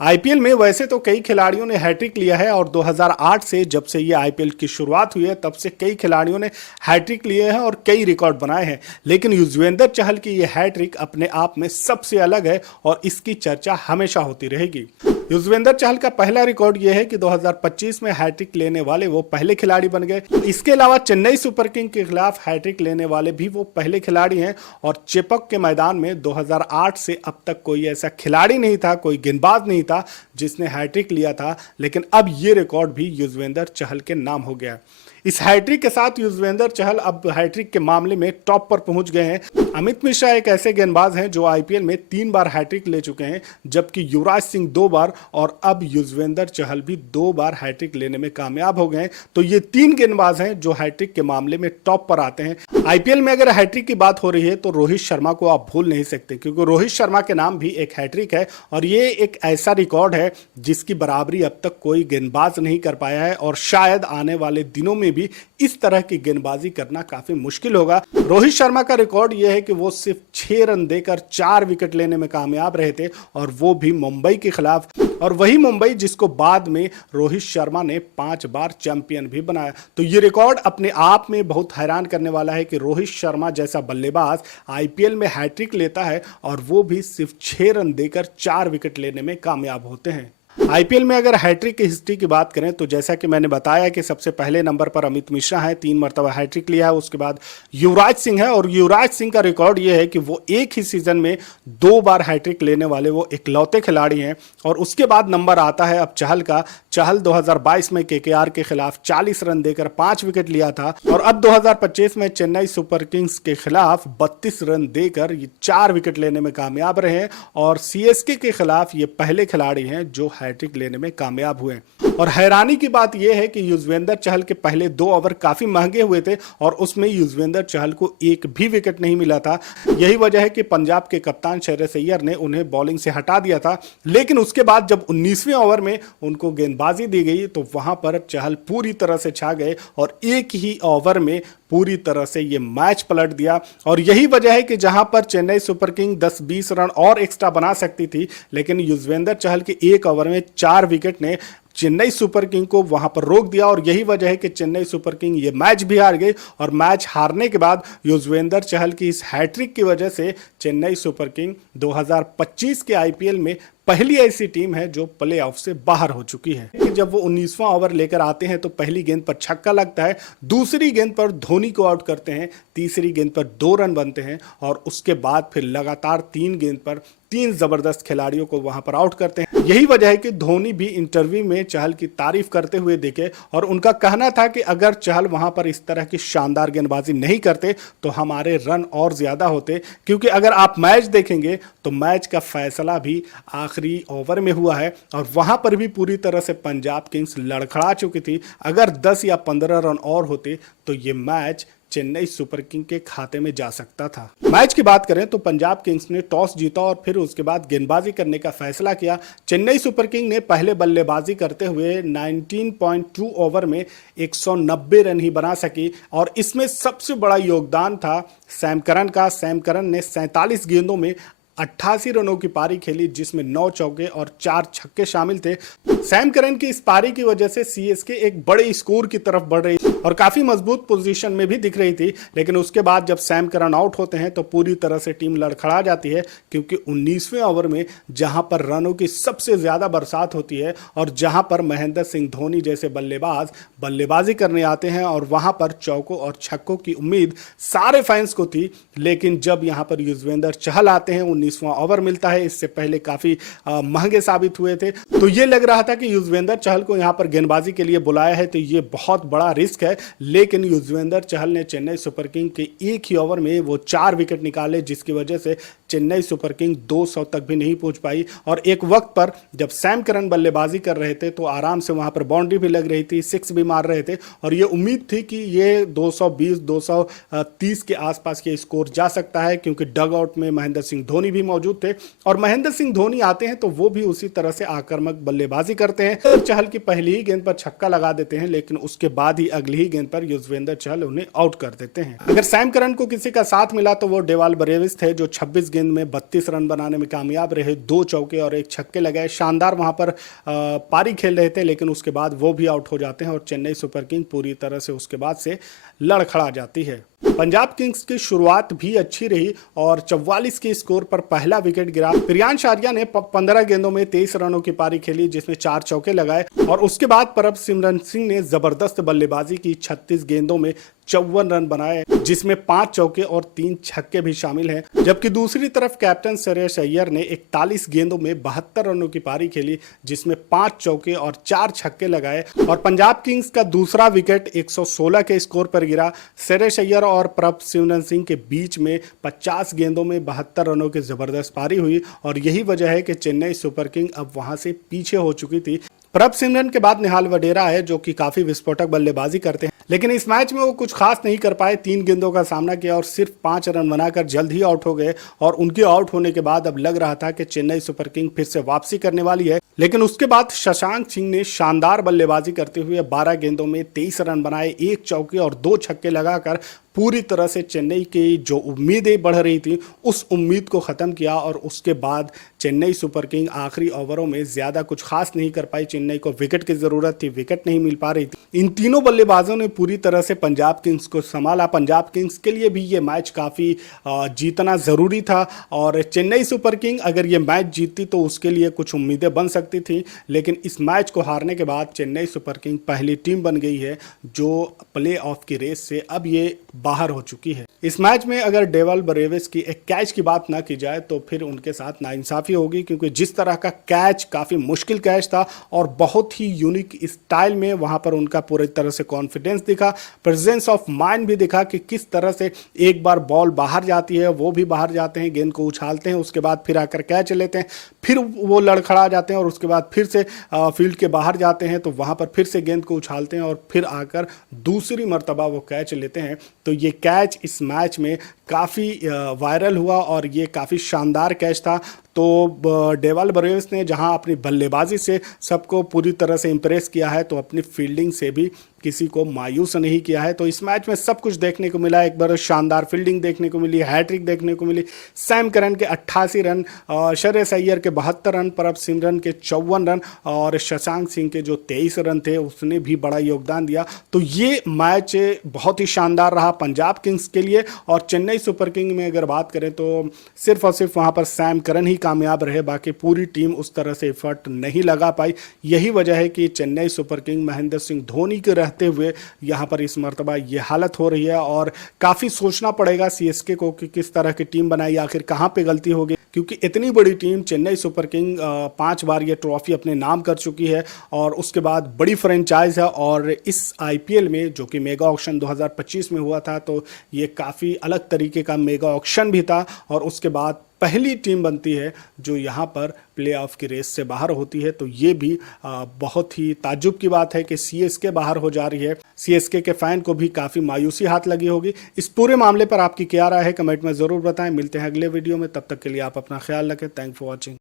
IPL में वैसे तो कई खिलाड़ियों ने हैट्रिक लिया है और 2008 से जब से ये आईपीएल की शुरुआत हुई है तब से कई खिलाड़ियों ने हैट्रिक लिए हैं और कई रिकॉर्ड बनाए हैं। लेकिन युजवेंद्र चहल की ये हैट्रिक अपने आप में सबसे अलग है और इसकी चर्चा हमेशा होती रहेगी। युजवेंद्र चहल का पहला रिकॉर्ड यह है कि 2025 में हैट्रिक लेने वाले वो पहले खिलाड़ी बन गए। इसके अलावा चेन्नई सुपर किंग के खिलाफ हैट्रिक लेने वाले भी वो पहले खिलाड़ी हैं और चेपॉक के मैदान में 2008 से अब तक कोई ऐसा खिलाड़ी नहीं था, कोई गेंदबाज नहीं था जिसने हैट्रिक लिया था। लेकिन अब ये रिकॉर्ड भी युजवेंद्र चहल के नाम हो गया। इस हैट्रिक के साथ युजवेंद्र चहल अब हैट्रिक के मामले में टॉप पर पहुंच गए हैं। अमित मिश्रा एक ऐसे गेंदबाज हैं जो आईपीएल में 3 बार हैट्रिक ले चुके हैं, जबकि युवराज सिंह 2 बार और अब युजवेंद्र चहल भी 2 बार हैट्रिक लेने में कामयाब हो गए। तो ये 3 गेंदबाज हैं जो हैट्रिक के मामले में टॉप पर आते हैं। आईपीएल में अगर हैट्रिक की बात हो रही है तो रोहित शर्मा को आप भूल नहीं सकते, क्योंकि रोहित शर्मा के नाम भी एक हैट्रिक है और ये एक ऐसा रिकॉर्ड है जिसकी बराबरी अब तक कोई गेंदबाज नहीं कर पाया है और शायद आने वाले दिनों में भी इस तरह की गेंदबाजी करना काफी मुश्किल होगा। रोहित शर्मा का रिकॉर्ड यह है कि वो सिर्फ 6 रन देकर 4 विकेट लेने में कामयाब रहे थे और वो भी मुंबई के खिलाफ, और वही मुंबई जिसको बाद में रोहित शर्मा ने 5 बार चैंपियन भी बनाया। तो ये रिकॉर्ड अपने आप में बहुत हैरान करने वाला है कि रोहित शर्मा जैसा बल्लेबाज आईपीएल में हैट्रिक लेता है और वो भी सिर्फ 6 रन देकर 4 विकेट लेने में कामयाब होते हैं। आईपीएल में अगर हैट्रिक की हिस्ट्री की बात करें तो जैसा कि मैंने बताया कि सबसे पहले नंबर पर अमित मिश्रा है, 3 मरतबा हैट्रिक लिया है। उसके बाद युवराज सिंह है और युवराज सिंह का रिकॉर्ड ये है कि वो एक ही सीजन में 2 बार हैट्रिक लेने वाले वो इकलौते खिलाड़ी हैं। और उसके बाद नंबर आता है अब चहल का। चहल 2022 में केकेआर के खिलाफ 40 रन देकर 5 विकेट लिया था और अब 2025 में चेन्नई सुपर किंग्स के खिलाफ 32 रन देकर 4 विकेट लेने में कामयाब रहे और सीएसके के खिलाफ ये पहले खिलाड़ी हैं जो हैट्रिक लेने में कामयाब हुए। और हैरानी की बात यह है कि युजवेंद्र चहल के पहले 2 ओवर काफी महंगे हुए थे और उसमें युजवेंद्र चहल को एक भी विकेट नहीं मिला था। यही वजह है कि पंजाब के कप्तान श्रेयस अय्यर ने उन्हें बॉलिंग से हटा दिया था। लेकिन उसके बाद जब 19वें ओवर में उनको गेंदबाजी दी गई तो वहां पर चहल पूरी तरह से छा गए और एक ही ओवर में पूरी तरह से ये मैच पलट दिया। और यही वजह है कि जहां पर चेन्नई सुपर किंग 10-20 रन और एक्स्ट्रा बना सकती थी, लेकिन युजवेंद्र चहल के एक ओवर में 4 विकेट ने चेन्नई सुपर किंग को वहां पर रोक दिया। और यही वजह है कि चेन्नई सुपर किंग ये मैच भी हार गई और मैच हारने के बाद युजवेंद्र चहल की इस हैट्रिक की वजह से चेन्नई सुपर किंग 2025 के आईपीएल में पहली ऐसी टीम है जो प्लेऑफ से बाहर हो चुकी है। जब वो 19वां ओवर लेकर आते हैं तो पहली गेंद पर छक्का लगता है, दूसरी गेंद पर धोनी को आउट करते हैं, तीसरी गेंद पर 2 रन बनते हैं और उसके बाद फिर लगातार 3 गेंद पर 3 जबरदस्त खिलाड़ियों को वहां पर आउट करते हैं। यही वजह है कि धोनी भी इंटरव्यू में चहल की तारीफ करते हुए दिखे और उनका कहना था कि अगर चहल वहां पर इस तरह की शानदार गेंदबाजी नहीं करते तो हमारे रन और ज्यादा होते, क्योंकि अगर आप मैच देखेंगे तो मैच का फैसला भी आखिरी ओवर में हुआ है और वहां पर भी पूरी तरह से पंजाब किंग्स लड़खड़ा चुकी थी। अगर 10 या 15 रन और होते तो ये मैच चेन्नई सुपर किंग के खाते में जा सकता था। मैच की बात करें तो पंजाब किंग्स ने टॉस जीता और फिर उसके बाद गेंदबाजी करने का फैसला किया। चेन्नई सुपर किंग ने पहले बल्लेबाजी करते हुए 19.2 ओवर में 190 रन ही बना सकी और इसमें सबसे बड़ा योगदान था सैम करन का। सैम करन ने 47 गेंदों में 88 रनों की पारी खेली, जिसमें 9 चौके और 4 छक्के शामिल थे। सैम करन की इस पारी की वजह से सीएसके एक बड़े स्कोर की तरफ बढ़ रही और काफी मजबूत पोजीशन में भी दिख रही थी। लेकिन उसके बाद जब सैम करन आउट होते हैं तो पूरी तरह से टीम लड़खड़ा जाती है, क्योंकि 19वें ओवर में जहां पर रनों की सबसे ज्यादा बरसात होती है और जहां पर महेंद्र सिंह धोनी जैसे बल्लेबाज बल्लेबाजी करने आते हैं और वहां पर चौकों और छक्कों की उम्मीद सारे फैंस को थी। लेकिन जब यहां पर युजवेंद्र चहल आते हैं, 19वां ओवर मिलता है, इससे पहले काफी महंगे साबित हुए थे, तो ये लग रहा था कि युजवेंद्र चहल को यहां पर गेंदबाजी के लिए बुलाया है तो ये बहुत बड़ा रिस्क है। लेकिन युजवेंद्र चहल ने चेन्नई सुपर किंग के एक ही ओवर में वो 4 विकेट निकाले, जिसकी वजह से चेन्नई सुपर किंग 200 तक भी नहीं पहुंच पाई। और एक वक्त पर जब सैम करन बल्लेबाजी कर रहे थे तो आराम से वहां पर बाउंड्री भी लग रही थी, 6 भी मार रहे थे और ये उम्मीद थी कि ये 220-230 के आसपास ये स्कोर जा सकता है, क्योंकि डग आउट में महेंद्र सिंह धोनी भी मौजूद थे और महेंद्र सिंह धोनी आते हैं तो वो भी उसी तरह से आक्रामक बल्लेबाजी करते हैं। चहल की पहली ही गेंद पर छक्का लगा देते हैं, लेकिन उसके बाद ही अगली ही गेंद पर युजवेंद्र चहल उन्हें आउट कर देते हैं। अगर सैम करन को किसी का साथ मिला तो वो डेवाल ब्रेविस थे, जो 26 गेंद में 32 रन बनाने में कामयाब रहे, 2 चौके और 1 छक्के लगाए। शानदार वहां पर पारी खेल रहे थे, लेकिन उसके बाद वो भी आउट हो जाते हैं और चेन्नई सुपर किंग पूरी तरह से उसके बाद से लड़खड़ा जाती है। पंजाब किंग्स की शुरुआत भी अच्छी रही और 44 के स्कोर पर पहला विकेट गिरा। प्रियांश आर्या ने 15 गेंदों में 23 रनों की पारी खेली, जिसमें 4 चौके लगाए और उसके बाद प्रभसिमरन सिंह ने जबरदस्त बल्लेबाजी की। 36 गेंदों में 54 रन बनाए, जिसमें 5 चौके और 3 छक्के भी शामिल हैं। जबकि दूसरी तरफ कैप्टन श्रेयस अय्यर ने 41 गेंदों में 72 रनों की पारी खेली, जिसमें 5 चौके और 4 छक्के लगाए और पंजाब किंग्स का दूसरा विकेट 116 के स्कोर पर गिरा। श्रेयस अय्यर और प्रभसिमरन सिंह के बीच में 50 गेंदों में 72 रनों की जबरदस्त पारी हुई और यही वजह है कि चेन्नई सुपर किंग अब वहां से पीछे हो चुकी थी। प्रभसिमरन के बाद निहाल वडेरा है, जो कि काफी विस्फोटक बल्लेबाजी करते हैं, लेकिन इस मैच में वो कुछ खास नहीं कर पाए। 3 गेंदों का सामना किया और सिर्फ 5 रन बनाकर जल्द ही आउट हो गए और उनके आउट होने के बाद अब लग रहा था कि चेन्नई सुपर किंग फिर से वापसी करने वाली है। लेकिन उसके बाद शशांक सिंह ने शानदार बल्लेबाजी करते हुए 12 गेंदों में 23 रन बनाए, 1 चौके और 2 छक्के लगाकर पूरी तरह से चेन्नई की जो उम्मीदें बढ़ रही थी उस उम्मीद को ख़त्म किया और उसके बाद चेन्नई सुपर किंग आखिरी ओवरों में ज़्यादा कुछ खास नहीं कर पाई। चेन्नई को विकेट की ज़रूरत थी, विकेट नहीं मिल पा रही थी। इन तीनों बल्लेबाजों ने पूरी तरह से पंजाब किंग्स को संभाला। पंजाब किंग्स के लिए भी ये मैच काफ़ी जीतना ज़रूरी था और चेन्नई सुपर किंग अगर ये मैच जीतती तो उसके लिए कुछ उम्मीदें बन सकती थी, लेकिन इस मैच को हारने के बाद चेन्नई सुपर किंग पहली टीम बन गई है जो प्ले ऑफ की रेस से अब ये बाहर हो चुकी है। इस मैच में अगर डेवल ब्रेविस की एक कैच की बात ना की जाए तो फिर उनके साथ नाइंसाफी होगी, क्योंकि जिस तरह का कैच काफ़ी मुश्किल कैच था और बहुत ही यूनिक स्टाइल में वहां पर उनका पूरी तरह से कॉन्फिडेंस दिखा, प्रेजेंस ऑफ माइंड भी दिखा कि किस तरह से एक बार बॉल बाहर जाती है, वो भी बाहर जाते हैं, गेंद को उछालते हैं, उसके बाद फिर आकर कैच लेते हैं, फिर वो लड़खड़ा जाते हैं और उसके बाद फिर से फील्ड के बाहर जाते हैं, तो वहां पर फिर से गेंद को उछालते हैं और फिर आकर दूसरी मर्तबा वो कैच लेते हैं। तो ये कैच इस मैच में काफ़ी वायरल हुआ और ये काफ़ी शानदार कैच था। तो डेवल ब्रेविस ने जहां अपनी बल्लेबाजी से सबको पूरी तरह से इंप्रेस किया है, तो अपनी फील्डिंग से भी किसी को मायूस नहीं किया है। तो इस मैच में सब कुछ देखने को मिला। एक बार शानदार फील्डिंग देखने को मिली, हैट्रिक देखने को मिली, सैम करन के 88 रन, श्रेयस अय्यर के 72 रन, प्रभसिमरन के 54 रन और शशांक सिंह के जो 23 रन थे उसने भी बड़ा योगदान दिया। तो ये मैच बहुत ही शानदार रहा पंजाब किंग्स के लिए। और चेन्नई सुपर किंग में अगर बात करें तो सिर्फ और सिर्फ वहाँ पर सैम करन ही कामयाब रहे, बाकी पूरी टीम उस तरह से एफर्ट नहीं लगा पाई। यही वजह है कि चेन्नई सुपर किंग महेंद्र सिंह धोनी के रहते हुए यहाँ पर इस मर्तबा ये हालत हो रही है और काफ़ी सोचना पड़ेगा सीएसके को कि किस तरह की टीम बनाई, आखिर कहाँ पे गलती होगी, क्योंकि इतनी बड़ी टीम चेन्नई सुपर किंग 5 बार ये ट्रॉफी अपने नाम कर चुकी है और उसके बाद बड़ी फ्रेंचाइज है। और इस आईपीएल में जो कि मेगा ऑक्शन 2025 में हुआ था, तो ये काफ़ी अलग तरीके का मेगा ऑक्शन भी था और उसके बाद पहली टीम बनती है जो यहाँ पर प्लेऑफ की रेस से बाहर होती है। तो ये भी बहुत ही ताज्जुब की बात है कि सीएसके बाहर हो जा रही है। सीएसके के फैन को भी काफ़ी मायूसी हाथ लगी होगी। इस पूरे मामले पर आपकी क्या राय है, कमेंट में ज़रूर बताएं। मिलते हैं अगले वीडियो में, तब तक के लिए आप अपना ख्याल रखें। Thank for watching.